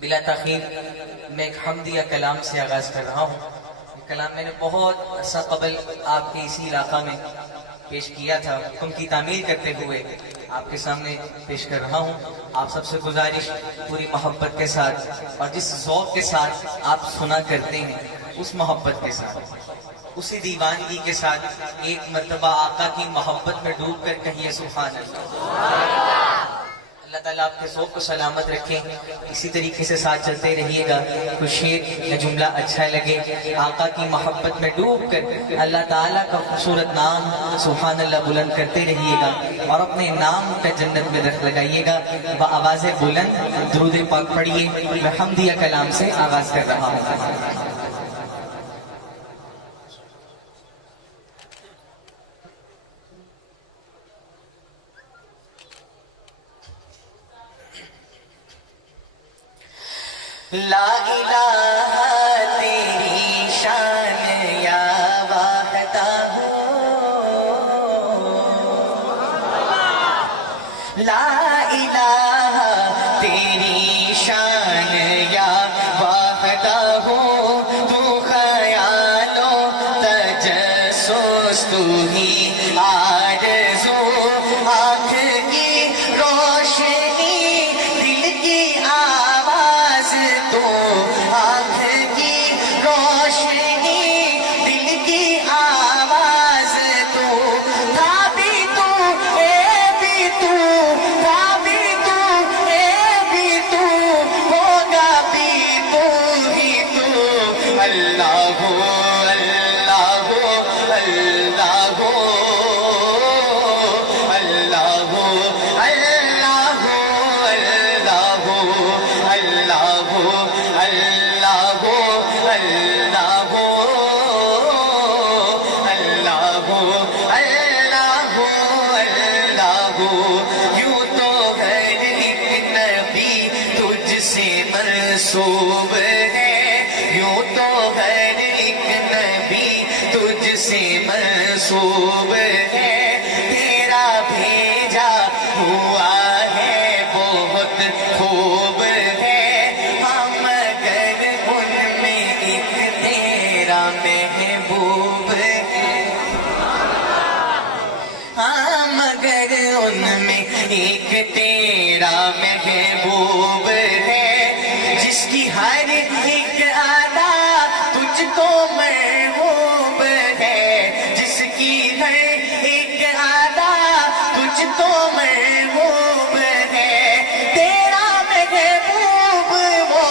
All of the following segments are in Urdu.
بلا تاخیر میں ایک حمدیہ کلام سے آغاز کر رہا ہوں. یہ کلام میں نے بہت عرصہ قبل آپ کے اسی علاقہ میں پیش کیا تھا. حکم کی تعمیل کرتے ہوئے آپ کے سامنے پیش کر رہا ہوں. آپ سب سے گزارش پوری محبت کے ساتھ اور جس ذوق کے ساتھ آپ سنا کرتے ہیں اس محبت کے ساتھ، اسی دیوانگی کے ساتھ ایک مرتبہ آقا کی محبت میں ڈوب کر کہیے سبحان اللہ. اللہ تعالیٰ آپ کے ذوق کو سلامت رکھیں. اسی طریقے سے ساتھ چلتے رہیے گا. کوئی شعر یا جملہ اچھا لگے، آقا کی محبت میں ڈوب کر اللہ تعالیٰ کا خوبصورت نام سبحان اللہ بلند کرتے رہیے گا اور اپنے نام کا جنت میں درخت لگائیے گا. بآواز بلند درود پاک پڑھیے. میں حمدیہ کلام سے آغاز کر رہا ہوں. لا الہ تیری شان یا واحدہ لا الہ تیری شان یا واحدہ تو خیال و تجسس تو ہی آرزو آنکھ کی روشنی دل کی آواز تو آنکھ کی روشنی دل کی آواز تو تھا بھی تو اے بھی تو تھا بھی تو اے بھی تو ہوگا بھی تو ہی تو اللہ اللہ اللہ منسوب ہے. یوں تو ہر ایک نبی تجھ سے منسوب ہے. تیرا بھیجا ہوا ہے بہت خوب ہے. مگر ان میں ایک تیرا محبوب ہے. مگر ان میں ایک تیرا محبوب ہے جس کی ہر ایک ادا تجھ کو محبوب ہے. جس کی ہر ایک ادا تجھ کو محبوب ہے. تیرا محبوب وہ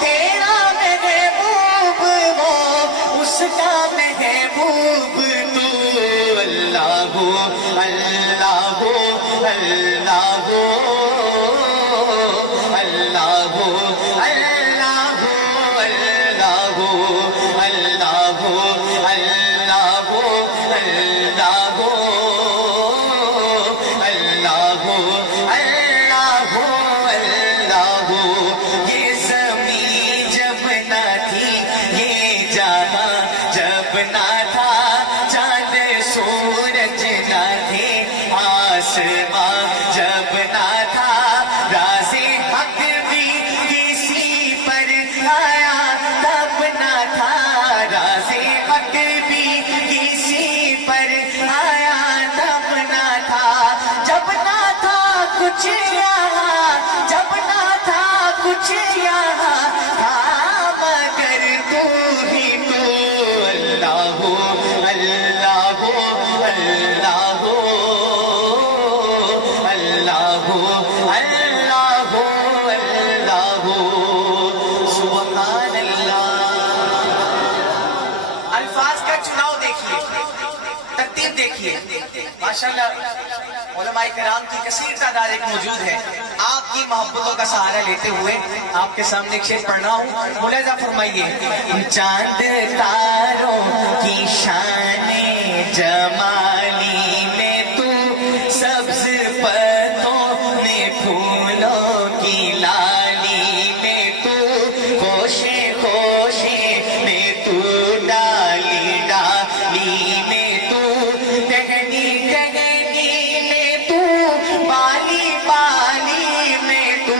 تیرا محبوب وہ اس کا محبوب تو اللہ اللہ اللہ جب نہ تھا راز حق بھی کسی پر آیا تب نہ تھا. راز حق بھی کسی پر آیا تب نہ تھا. جب نہ تھا کچھ یہاں جب نہ تھا کچھ یہاں تھا مگر تو ہی تو اللہ اللہ اللہ ماشاءاللہ علماء کرام کی کثیر تعداد ایک موجود ہے. آپ کی محبتوں کا سہارا لیتے ہوئے آپ کے سامنے ایک شعر پڑھنا ہوں. ملاحظہ فرمائیے. چاند تاروں کی شان جمالی میں تو سبز پتوں میں پھولوں کی لالی میں تو خوشے خوشے میں تو ڈالی ڈالی میں بالی بالی میں تو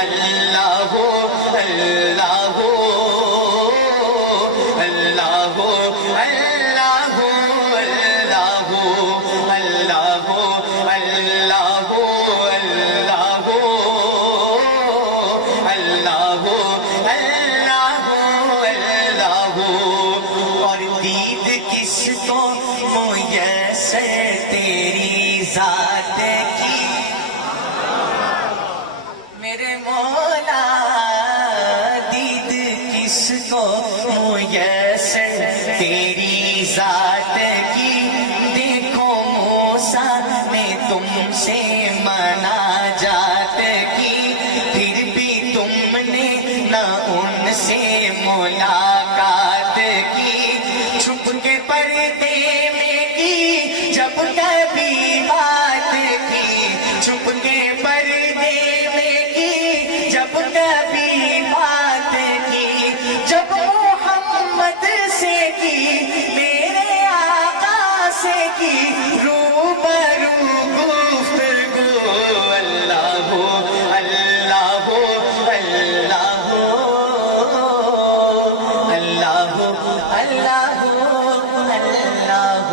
اللہ اللہ اللہ اللہ اللہ اللہ اللہ اللہ اللہ اور دید کس کو میسر تیری ذات کی میرے مولا دید کس کو میسر تیری ذات کی دیکھو موسیٰ نے تم سے مناجات کی پھر بھی تم نے نہ ان سے ملاقات کی چھپ کے پردے میں کی جب کبھی بات کی چھپ کے پردے میں کی جب کبھی بات کی جب محمد سے کی میرے آقا سے کی روبرو گفتگو اللہ اللہ اللہ اللہ اللہ اللہ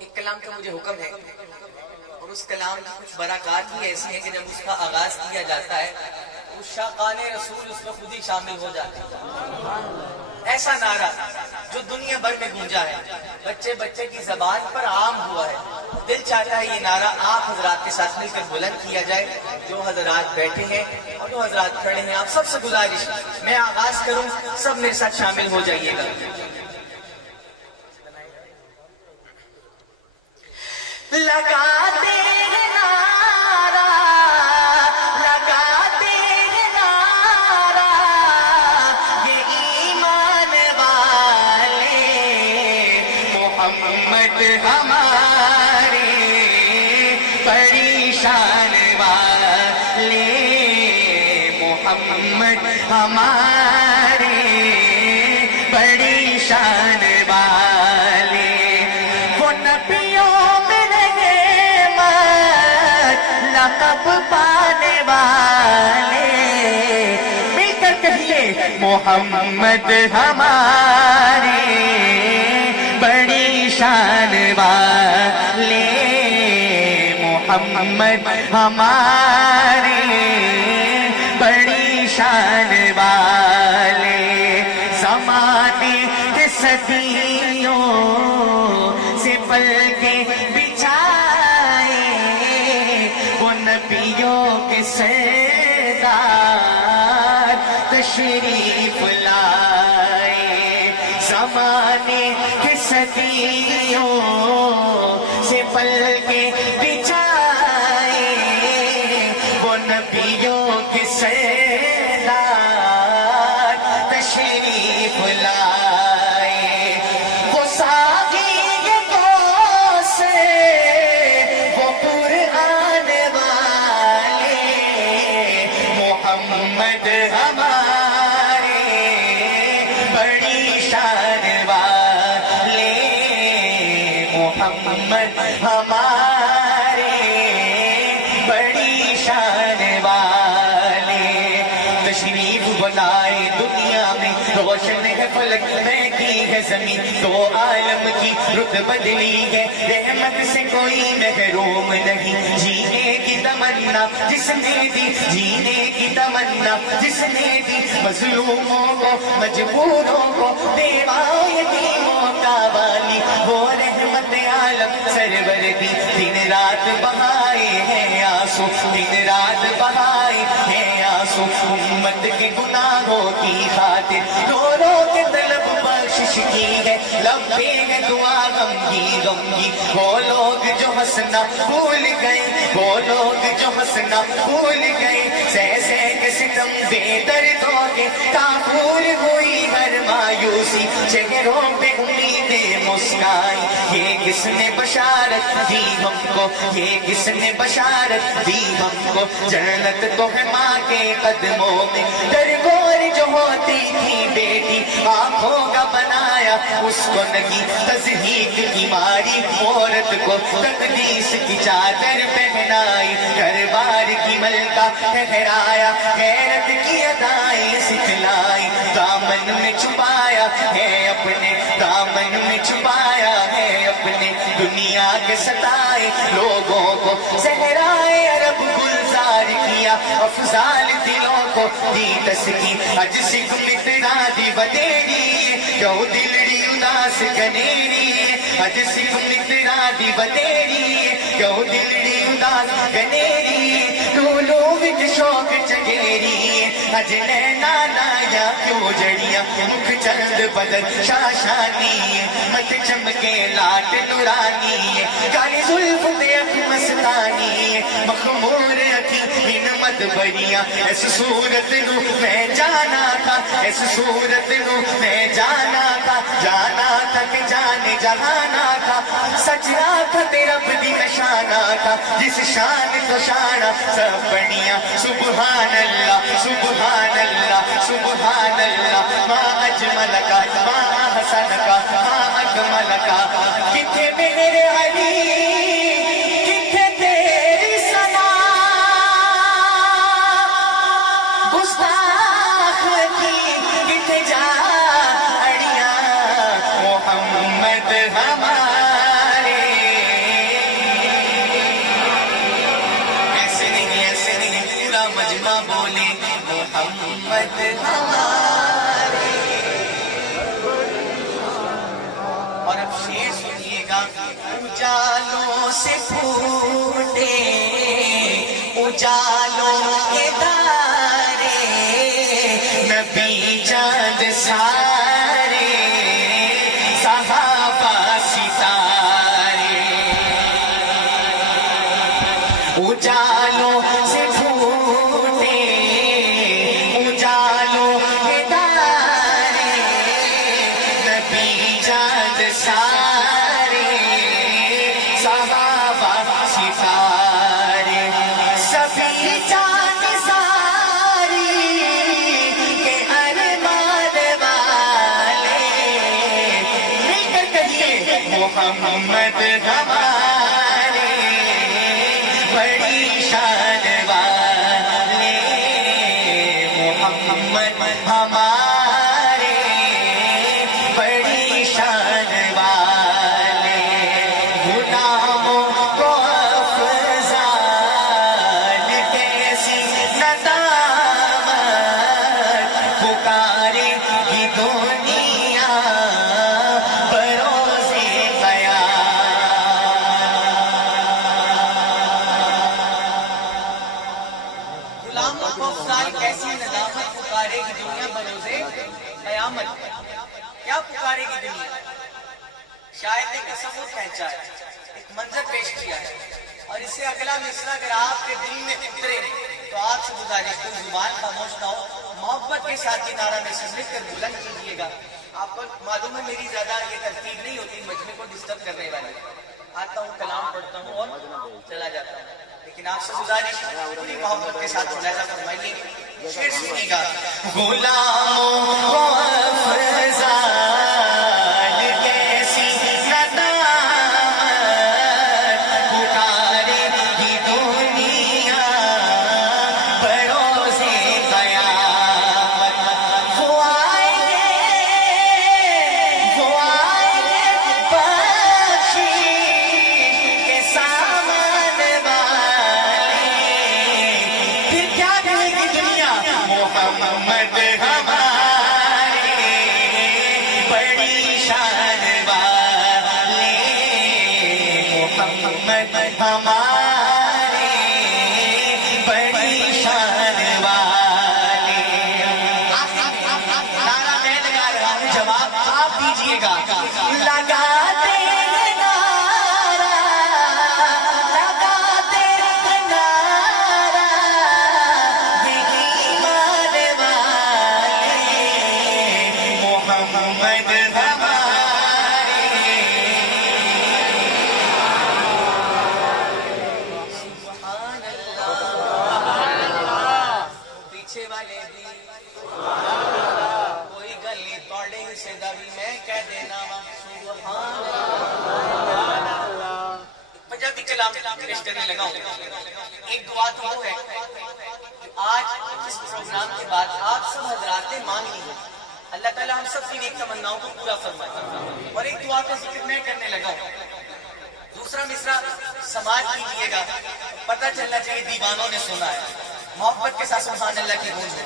ایک کلام کا مجھے حکم ہے اور اس کلام کی کچھ برکات ہی ایسی ہیں کہ جب اس کا آغاز کیا جاتا ہے اس شاقان رسول اس میں خود ہی شامل ہو جاتے ہیں ایسا نعرہ جو دنیا بھر میں گونجا ہے بچے بچے کی زبان پر عام ہوا ہے دل چاہتا ہے یہ نعرہ آپ حضرات کے ساتھ مل کر بلند کیا جائے جو حضرات بیٹھے ہیں اور جو حضرات کھڑے ہیں آپ سب سے گزارش میں آغاز کروں سب میرے ساتھ شامل ہو جائیے گا لگاتے ہیں نعرہ لگاتے ہیں نعرہ یہ ایمان والے محمد ہمارے پریشان والے محمد ہمارے پریشان والے وہ نبیوں لقب پانے والے مل کر کہیے محمد ہمارے بڑی شان والے محمد ہمارے بڑی شان والے زمانے کے صدیوں سے پل کے نبیوں کے سردار تشریف لائے زمانے کے صدیوں سے پل کے بچھائے وہ نبیوں کے سردار تشریف لائے وہ ساقی سے وہ قرآن محمد ہمارے بڑی شان والے محمد ہمارے بڑی شان والے تشریف بلائے دنیا میں روشن ہے فلک میں کی ہے زمین تو عالم کی رت بدلی ہے رحمت سے کوئی محروم نہیں جینے کی تمنا جس نے دی جینے کی تمنا جس نے دی مظلوموں کو مجبوروں کو بیواؤں یتیموں کا والی وہ رحمت عالم سرور دی دن رات بہائے ہیں آنسو دن رات بہائے ہیں آنسو امت کے گناہوں کی خاطر رو رو کے طلب بخشش کی ہے لبے ہیں دعا غمگی وہ لوگ جو ہنسنا بھول گئے وہ لوگ جو ہنسنا بھول گئے سہ سہ کے ستم بے دردوں کے کافور ہوئی ہر مایوسی چہروں پہ امیدیں مسکائی یہ کس نے بشارت دی ہم کو یہ کس نے بشارت دی ہم کو جنت تو ہے ماں کے قدموں میں درگور جو جو ہوتی تھی بیٹی آنکھوں کا بنایا اس کو نگی تضحیک کی ماری عورت کو تقدیس کی چادر پہنائی گھر بار کی ملکہ ٹھہرایا غیرت کی ادائیں سکھلائی دامن میں چھپایا ہے اپنے دامن میں چھپایا ہے اپنے دنیا کے ستائے لوگوں کو صحرائے عرب گلزار کیا افضال دلوں کو دی تسکین اج سکھ مترا دی بدیری کیوں دلڑی اداس گنیری اج سکھ مترا دی بدیری کیوں دلڑی اداس گنیری ڈولو وچ شوق چگیری اج نینا نایا کیوں جڑیاں مکھ چند بدل شاشانی مت چمکے لاٹ نورانی کالی زلف تے اکھ مستانی مخمور اکھی ان مد بریاں اس صورت نو میں جانا تھا اس صورت نو میں جانا تھا کہ جانے جہانا تھا سچ آنکھ رب دی نشانہ تھا جس شان تو شانہ سب بنیاں سبحان اللہ سبحان اللہ سبحان اللہ ما اجمل کا ما احسن کا ما اکمل کا کتھے میرے علی کتھے تیری ثنا گستاخ کی کتھے جا اڑیاں محمد ہمارے ایسے نہیں پورا مجمع بولے محمد ہمارے اور اب شعر سنیے گا اجالوں سے پھوٹے اجالوں کے تارے نبی چاند سارے صحابہ ستارے اجالوں سے پھوٹے اجالوں کے تارے نبی چاند سارے صحابہ ستارے سبھی چاند ساری کے ارمان والے مل کر کہیے محمد ہمارے بڑی شان والے محمد ہمارے بڑی شان والے غلاموں کو افضال کیسی ندامت پکارے گی دنیا بروز غلاموں کو افضال کیسی ندامت پکارے گی دنیا بروز قیامت کیا پکارے گی دنیا شاید ایک تصور پہنچا ہے ایک منظر پیش کیا ہے اور اس سے اگلا مصرع اگر آپ کے دل میں اترے تو آپ سے گزارش کوئی زبان خاموش نہ ہو محبت کے ساتھ یہ نعرہ میں سمجھ کر بلند کیجیے گا آپ کو معلوم ہے میری زیادہ یہ ترتیب نہیں ہوتی مجمع کو ڈسٹرب کرنے والی آتا ہوں کلام پڑھتا ہوں اور چلا جاتا ہوں لیکن آپ سے گزارش پوری محبت کے ساتھ ملاحظہ فرمائیے شعر سنیے گا غلاموں کو افضال کیسی ندامت پکارے گی دنیا بروز قیامت وہ آئیں گے بخشش کے سامان والے پھر کیا کہے گی دنیا محمد ہمارے بڑی شان والے محمد ہمارے بڑی شان والے نعرہ میں لگا رہا ہوں جواب آپ دیجیے گا لگاتے ہیں نعرہ لگاتے ہیں نعرہ یہ ایمان والے محمد ہمارے کلام پیش کرنے لگا ہوں. ایک دعا تو وہ ہے کہ آج اس پروگرام کے بعد آپ سب حضرات نے مانگ لی ہے, اللہ تعالیٰ ہم سب کی نیک تمناؤں کو پورا فرمائے. اور ایک دعا کا ذکر میں کرنے لگا ہوں. دوسرا مصرع سماعت کیجیے گا, پتہ چلنا چاہیے دیوانوں نے سنا ہے. محبت کے ساتھ سبحان اللہ کی گونج ہے.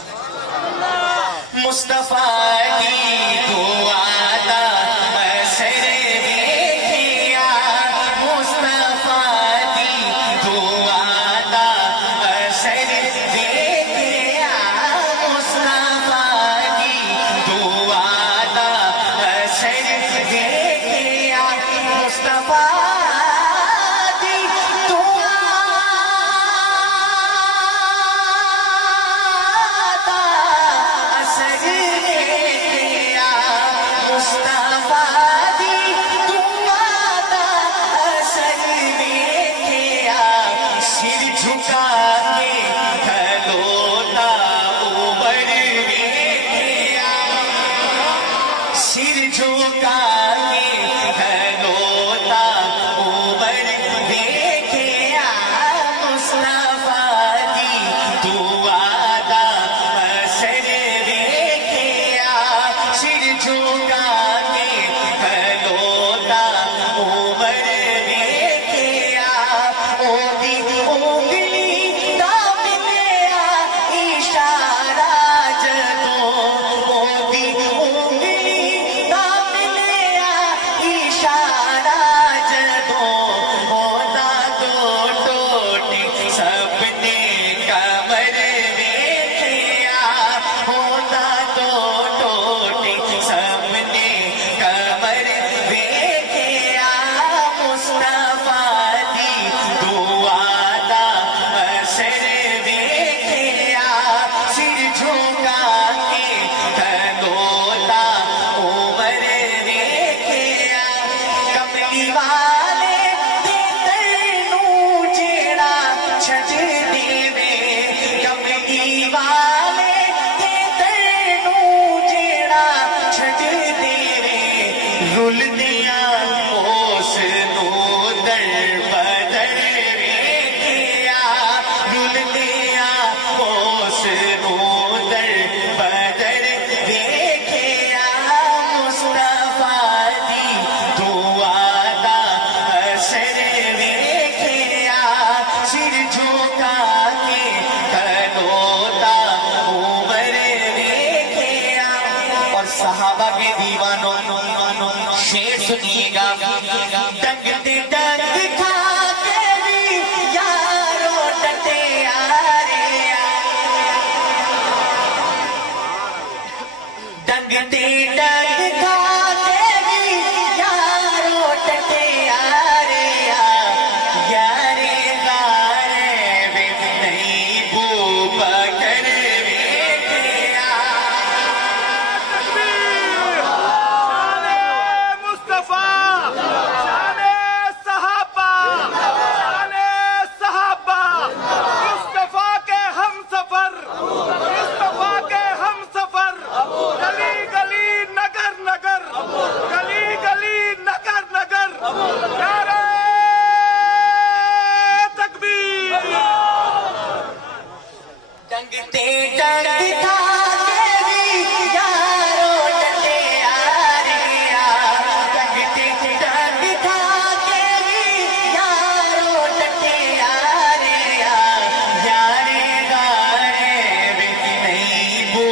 مصطفیٰ کی دعا دا اثر دیکھیا, مصطفیٰ کی دعا دا اثر دیکھیا, مصطفیٰ کی دعا دا اثر دیکھیا, مصطفیٰ کی دعا دا اثر دیکھیا, مصطفیٰ کی دعا دا اثر دیکھیا, سر جھکا کے کھلوتا اوپر دیکھیا, سر جھکا کے کھلوتا اوپر دیکھیا, مصطفیٰ کی دعا دا اثر دیکھیا, سر جھکا کے کھلوتا اوپر دیکھیا, اونی انگلی دا ملیا اشارہ جدوں, اونی انگلی دا ملیا اشارہ جدوں, ہوتا تو ٹوٹی سب نے کمر دیکھیا, ہوتا تو ٹوٹی سب نے کمر دیکھیا, مصطفیٰ کی دعا دا اثر دیکھیا, سر جھکا کے کھلوتا عمر دیکھیا, کملی والے دے تینوں جیڑا چھڈ دیوے, کملی والے دے تینوں جیڑا چھڈ دیوے, رل دیا اس نو در بدر ویکھیا, رل دیا اس نو در بدر ویکھیا, مصطفیٰ کی دعا دا اثر ویکھیا, سر جھکا کے کھلوتا عمر ویکھیا. اور صحابہ کے دیوانوں شعر سنیے گا, ڈنگ تے ڈنگ کھا کے بھی یارو ڈٹے آ رے آ, ڈنگ تے ڈنگ کھا کے بھی یارو ڈٹے آ رے آ, یارے غارے وے نہیں بو بکر ویکھیا, مصطفیٰ شان صحابہ, شان صحابہ, مصطفیٰ کے ہم سفر, مصطفیٰ کے ہم سفر, گلی گلی نگر نگر, گلی گلی نگر نگر, نعرہ تکبیر. ڈنگ تے ڈنگ کھا کے بھی یارو ڈٹے آ رے آ, ڈنگ تے ڈنگ کھا کے بھی یارو ڈٹے آ رے آ, یارے غارے وے نہیں بو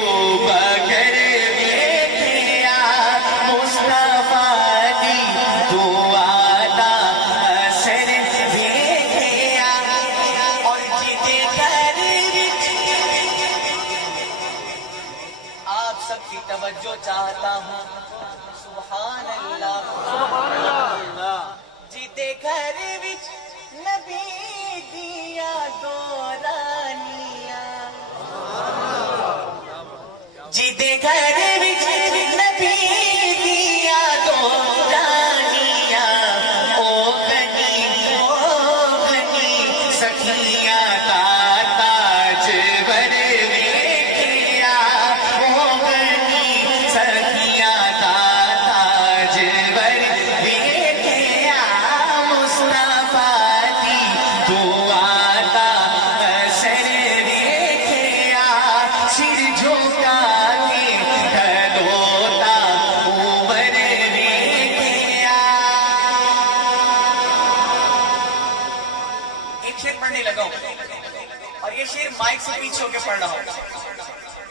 بکر ویکھیا, مصطفیٰ کی دعا دا اثر دیکھیا. اور جدے گھر وچ آپ سب کی توجہ چاہتا ہوں, سبحان اللہ. جیتے گھر وچ نبی دیا دورانیاں, جیتے گھر وچ نبی دیا دورانیاں, او غنی سخیاں دا تاج ور ویکھیا, او غنی سخیاں دا ایک شعر پڑھنے لگا ہوں اور یہ شعر مائک سے پیچھے ہو کے پڑھ رہا ہوں.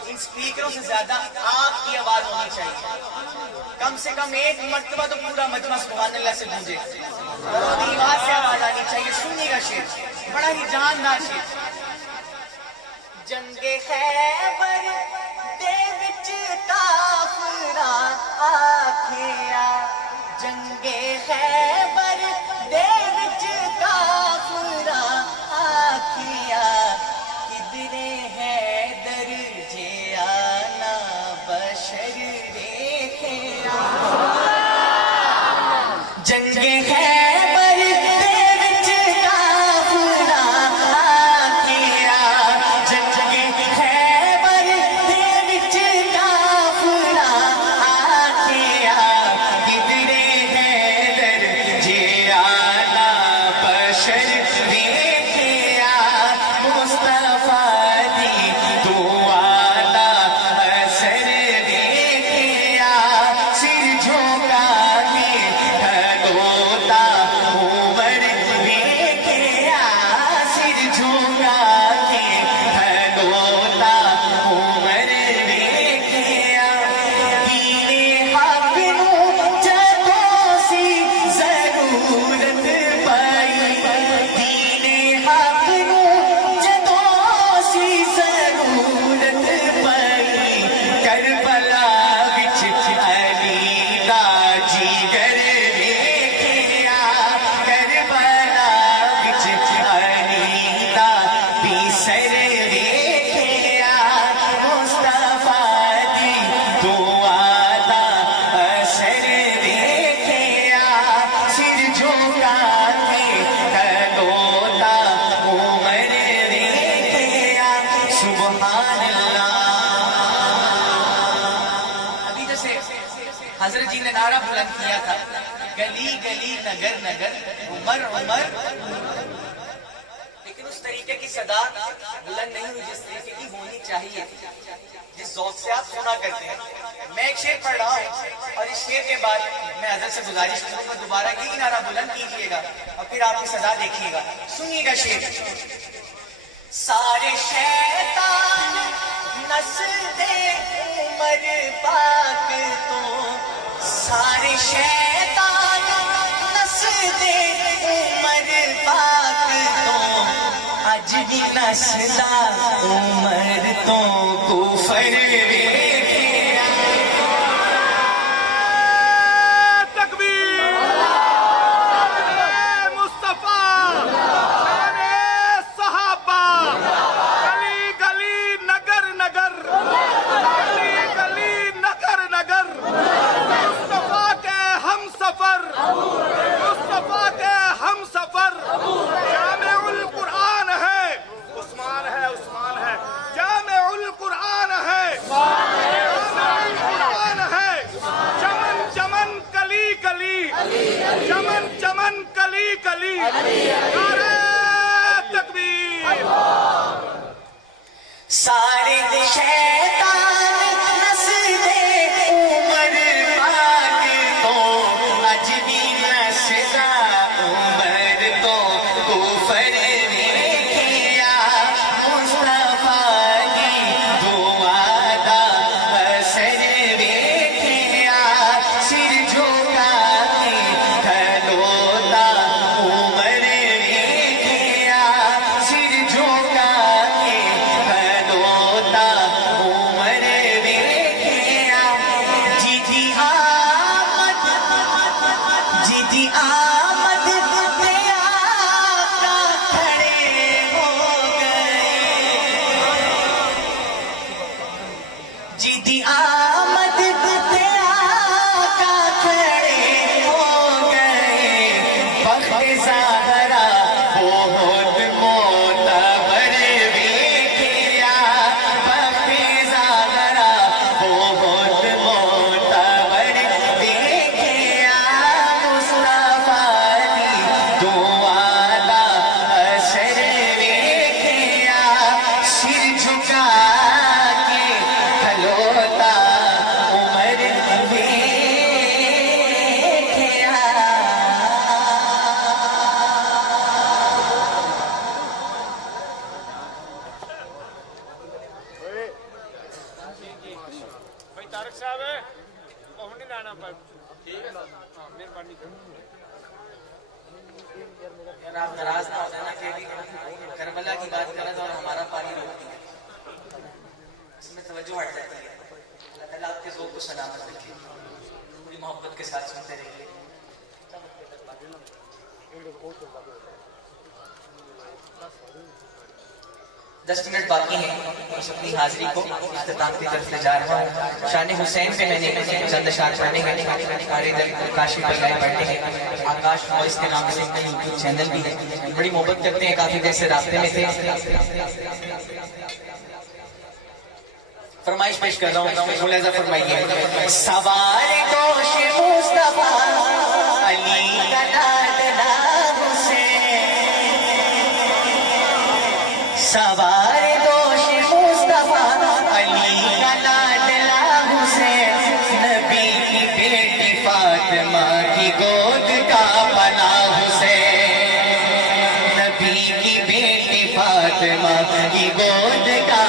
ان سپیکروں سے زیادہ آپ کی آواز ہونی چاہیے. کم سے کم ایک مرتبہ تو پورا مجمع سبحان اللہ سے گونجے. دیوار سے آواز آنی چاہیے. سنیے گا شعر, بڑا ہی جاندار شعر. جنگ خیبر دے وچ کافراں آکھیا, جنگ خیبر دے وچ کافراں آکھیا, کدرے حیدر جے آنا بشر ویکھیا. جنگ خیبر دے وچ کافراں آکھیا, جنگ خیبر دے وچ کافراں آکھیا, کدرے حیدر جے آنا بشر ویکھیا. مصطفیٰ دی دعا اثر ویکھیا, سر جھکا کے کھلوتا عمر ویکھیا, سر جھکا کے کھلوتا عمر ویکھیا. دین حق نو جدوں سی ضرورت پئی, دین حق نو جدوں سی ضرورت پئی, کربلا وچ علی دا جگر ویکھیا, کربلا وچ علی دا پیسر ویکھیا. مصطفیٰ دی دعا دا اثر ویکھیا, سر جھکا کے کھلوتا عمر ویکھیا. سبحان اللہ. ابھی جیسے حضرت جی نے نعرہ بلند کیا تھا, گلی گلی نگر نگر عمر عمر, لیکن اس طریقے کی صدا بلند نہیں ہوئی جس طریقے کی ہونی چاہیے, جس ذوق سے آپ سنا کرتے ہیں. میں ایک شعر پڑھ رہا ہوں اور اس شعر کے بعد میں حضرت سے گزارش کروں گا دوبارہ یہی نعرہ بلند کیجیے گا اور پھر آپ کی صدا دیکھیے گا. سنیے گا شعر. سارے شیطان نس دے عمر پاک تو, سارے شیطان نس دے عمر پاک تو, اج بھی نسدا عمر تو کفر ویکھیا. تکبیر. مصطفیٰ, شان صحابہ, گلی گلی نگر نگر, گلی گلی نگر نگر, مصطفیٰ کے ہم سفر, مصطفیٰ کے ہم سفر. جامع القرآن ہے, عثمان ہے, عثمان ہے. جامع القرآن ہے, جامع القرآن ہے. چمن چمن کلی کلی, چمن چمن کلی کلی. نعرہ تکبیر. سارے شیطان نس دے عمر پاک تو, اج بھی نسدا عمر تو کفر ویکھیا. مصطفیٰ دی دعا دا اثر ویکھیا, سر جھکا کے کھلوتا عمر ویکھیا, سر جھکا کے کھلوتا 10 منٹ باقی ہیں اس اپنی حاضری کو اختتام کی طرف لے جا رہا ہوں. شان حسین پہ میں نے چند اشعار پڑھنے ہیں. قاری دل کاشی پر لائے پڑھنے ہیں. آکاش وائس کے نام سے ان کا یوٹیوب چینل بھی ہے. بڑی محبت کرتے ہیں, کافی دیر سے رابطے میں تھے. فرمائش پیش کر رہا ہوں, ملاحظہ فرمائیے. سوار دوش مصطفیٰ علی کا لاڈلا حسین, سوار دوش مصطفیٰ علی کا لاڈلا حسین, نبی کی بیٹی فاطمہ کی گود کا پناہ حسین, نبی کی بیٹی فاطمہ کی گود کا